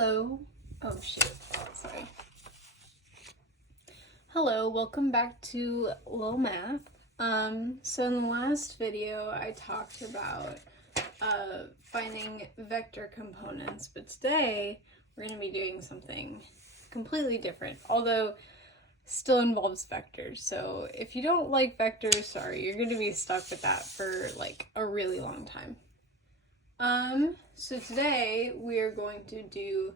Hello. Oh shit. Sorry. Hello, welcome back to Low Math. So in the last video I talked about finding vector components, but today we're going to be doing something completely different, although still involves vectors. So if you don't like vectors, sorry, you're going to be stuck with that for like a really long time. So today we are going to do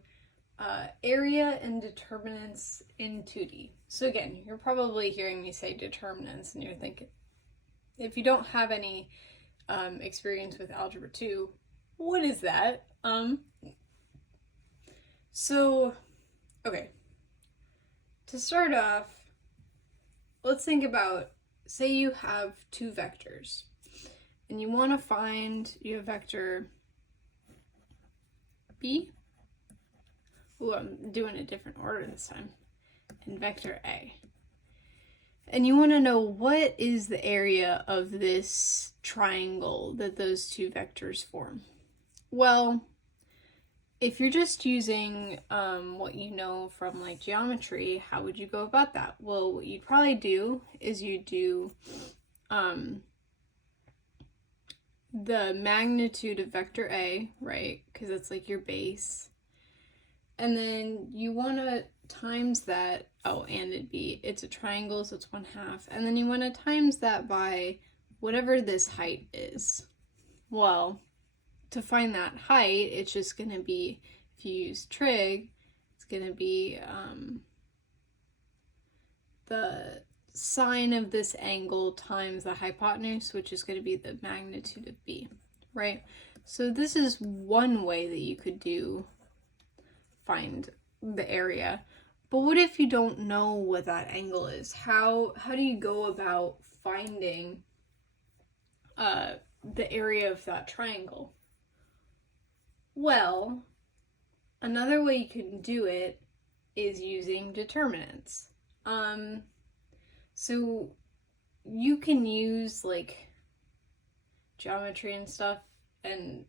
area and determinants in 2D. So again, you're probably hearing me say determinants and you're thinking, if you don't have any experience with Algebra 2, what is that? Okay. To start off, let's think about, say you have two vectors and you want to find your vector B. Ooh, I'm doing a different order this time. And vector A. And you want to know what is the area of this triangle that those two vectors form. Well, if you're just using what you know from like geometry, how would you go about that? Well, what you'd probably do is you do the magnitude of vector A, right? Because it's like your base. And then you want to times that, and it's a triangle, so it's 1/2. And then you want to times that by whatever this height is. Well, to find that height, it's just going to be, if you use trig, it's going to be the sine of this angle times the hypotenuse, which is going to be the magnitude of B, right? So this is one way that you could find the area. But what if you don't know what that angle is? How do you go about finding the area of that triangle? Well, another way you can do it is using determinants. So you can use like geometry and stuff and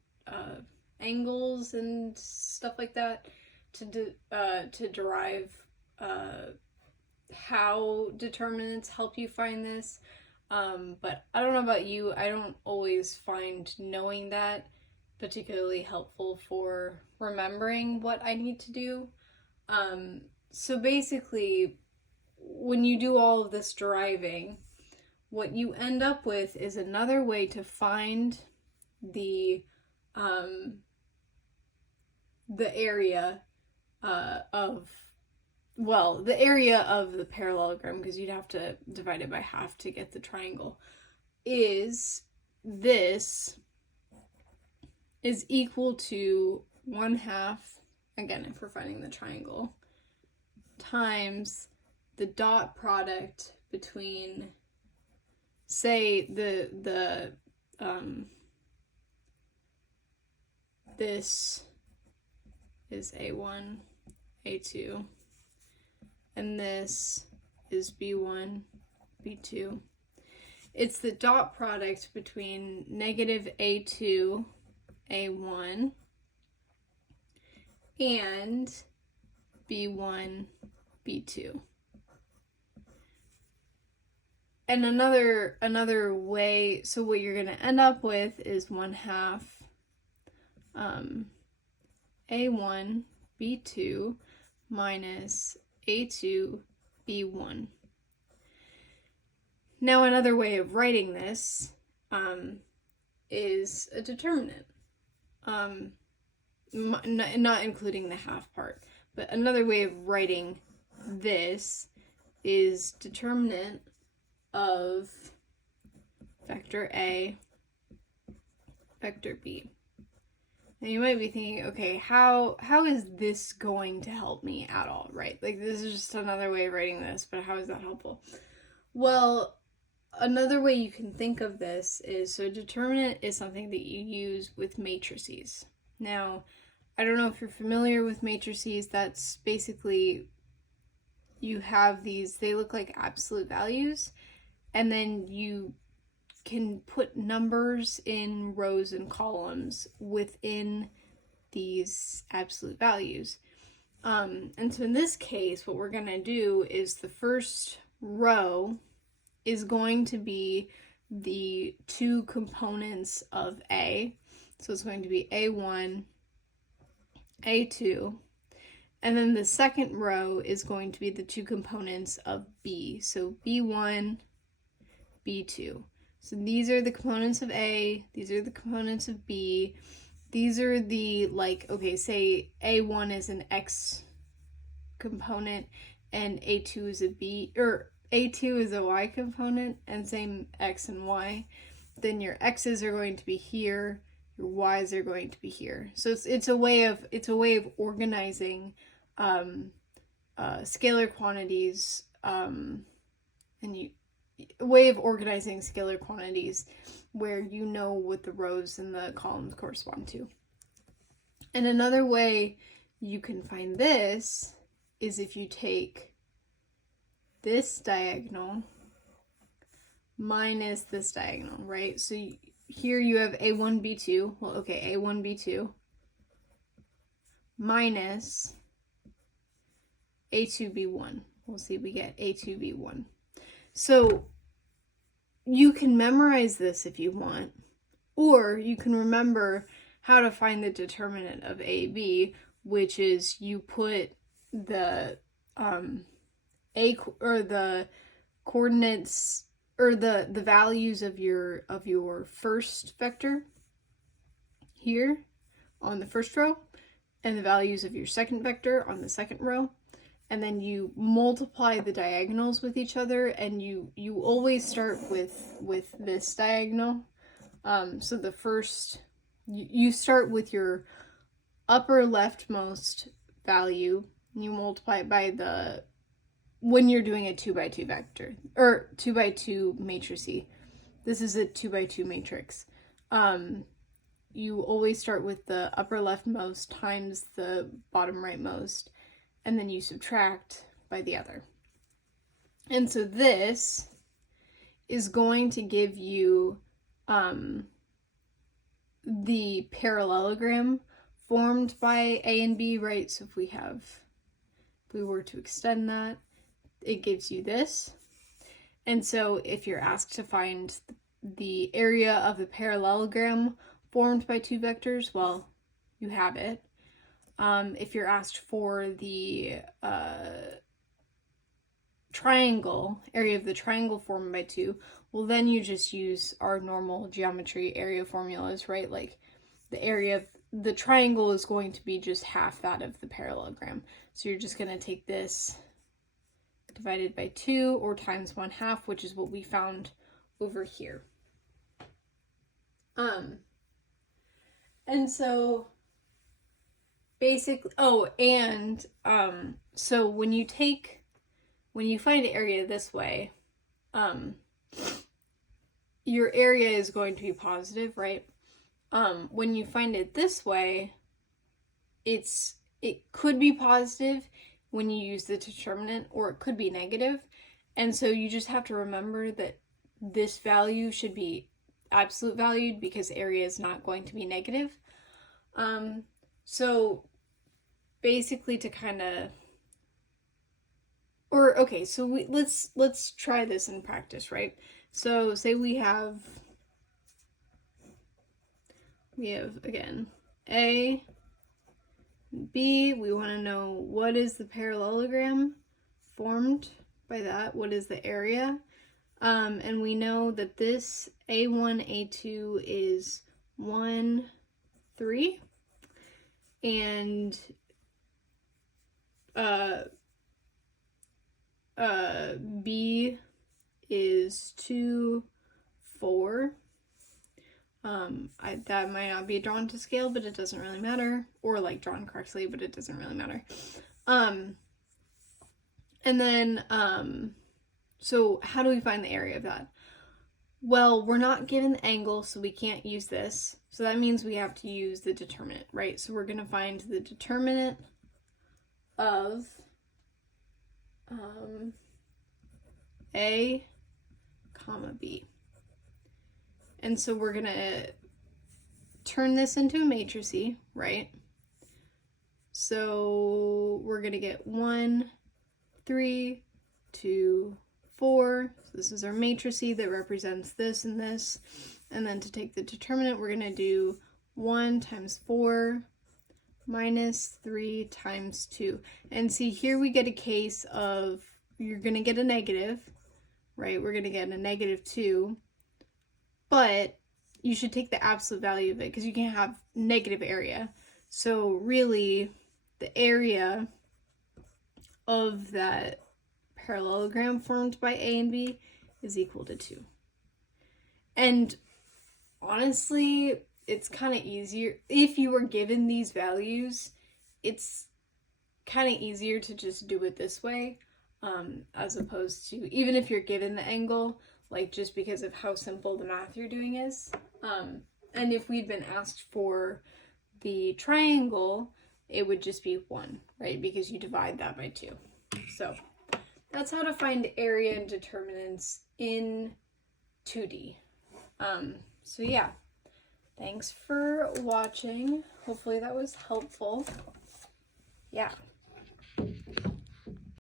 angles and stuff like that to derive how determinants help you find this. But I don't know about you, I don't always find knowing that particularly helpful for remembering what I need to do. So basically, when you do all of this deriving, what you end up with is another way to find the area the area of the parallelogram, because you'd have to divide it by half to get the triangle, is this is equal to 1/2, again, if we're finding the triangle, times the dot product between, say, this is A1, A2, and this is B1, B2. It's the dot product between negative A2, A1, and B1, B2. And another way, so what you're going to end up with is 1/2 A1, B2 minus A2, B1. Now another way of writing this is a determinant. Not including the half part, but another way of writing this is determinant of vector A, vector B. Now you might be thinking, okay, how is this going to help me at all, right? Like, this is just another way of writing this, but how is that helpful? Well, another way you can think of this is, so a determinant is something that you use with matrices. Now, I don't know if you're familiar with matrices. That's basically, you have these, they look like absolute values, and then you can put numbers in rows and columns within these absolute values. And so in this case, what we're going to do is the first row is going to be the two components of A. So it's going to be A1, A2, and then the second row is going to be the two components of B. So B1, B2. So these are the components of A, these are the components of B. These are the, like, okay, say A1 is an X component and A2 is a B, or A2 is a Y component, and same X and Y. Then your X's are going to be here, your Y's are going to be here. So it's a way of organizing scalar quantities, and a way of organizing scalar quantities where you know what the rows and the columns correspond to. And another way you can find this is if you take this diagonal minus this diagonal, right? So here you have A1, B2. Well, okay, A1, B2 minus A2, B1. We'll see, we get A2, B1. So you can memorize this if you want, or you can remember how to find the determinant of AB, which is you put the the coordinates, or the values of your first vector here on the first row, and the values of your second vector on the second row, and then you multiply the diagonals with each other, and you always start with this diagonal. So the first, you start with your upper leftmost value, and you multiply it by the, when you're doing a 2x2 vector, or 2x2 matrice. This is a 2x2 matrix. You always start with the upper leftmost times the bottom rightmost, and then you subtract by the other. And so this is going to give you the parallelogram formed by A and B, right? So if we were to extend that, it gives you this. And so if you're asked to find the area of the parallelogram formed by two vectors, well, you have it. If you're asked for the triangle, area of the triangle formed by two, well, then you just use our normal geometry area formulas, right? Like the area of the triangle is going to be just half that of the parallelogram. So you're just going to take this divided by 2 or times 1/2, which is what we found over here. And so basically, so when you find an area this way, your area is going to be positive, right? When you find it this way, it could be positive when you use the determinant, or it could be negative. And so you just have to remember that this value should be absolute valued because area is not going to be negative. So basically, to kind of, or okay, so let's try this in practice, right? So say we have again A, B. We want to know what is the parallelogram formed by that, what is the area, and we know that this A1, A2 is 1, 3, and B is 2, 4. That might not be drawn to scale, but it doesn't really matter, or like drawn correctly, but it doesn't really matter. And then, so how do we find the area of that? Well, we're not given the angle, so we can't use this. So that means we have to use the determinant, right? So we're going to find the determinant of A, comma, B. And so we're going to turn this into a matrice, right? So we're going to get 1, 3, 2, 4. So this is our matrice that represents this and this. And then to take the determinant, we're going to do 1 times 4 minus 3 times 2. And see, here we get a case of you're going to get a negative, right? We're going to get a negative 2. But you should take the absolute value of it because you can't have negative area. So really, the area of that parallelogram formed by A and B is equal to 2. And honestly, it's kind of easier if you were given these values. It's kind of easier to just do it this way, as opposed to even if you're given the angle, like just because of how simple the math you're doing is. And if we'd been asked for the triangle, it would just be 1, right? Because you divide that by 2. So that's how to find area and determinants in 2D. So yeah, thanks for watching. Hopefully that was helpful. Yeah.